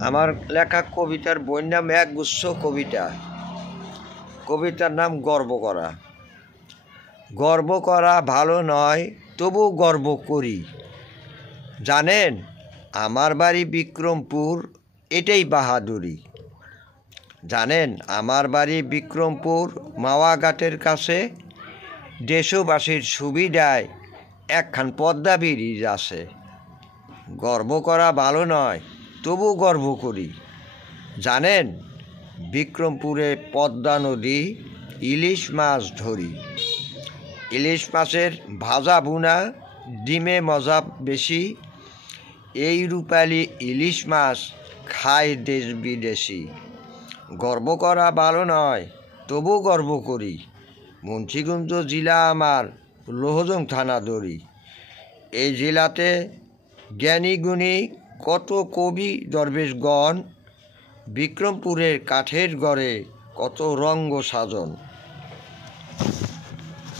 আমার লেখা কবিতার বইয়ের নাম একগুচ্ছ কবিতা। কবিতার নাম গর্ব করা। গর্ব করা ভালো নয়, তবু গর্ব করি। জানেন, আমার বাড়ি বিক্রমপুর, এটাই বাহাদুরি। জানেন, আমার বাড়ি বিক্রমপুর, মাওয়াঘাটের কাছে। দেশবাসীর সুবিধায় একখান পদ্মা ব্রিজ আছে। গর্ব করা ভালো নয়, তবু গর্ব করি। জানেন, বিক্রমপুরে পদ্মা নদী, ইলিশ মাছ ধরি। ইলিশ মাছের ভাজা ভুনা, ডিমে মজা বেশি। এই রূপালি ইলিশ মাছ খায় দেশ বিদেশি। গর্ব করা ভালো নয়, তবু গর্ব করি। মুন্সিগঞ্জ জেলা আমার, লোহজং থানা দড়ি। এই জেলাতে জ্ঞানী গুণী কত কবি দরবেশগণ। বিক্রমপুরের কাঠের গড়ে কত রঙ্গ সাজন।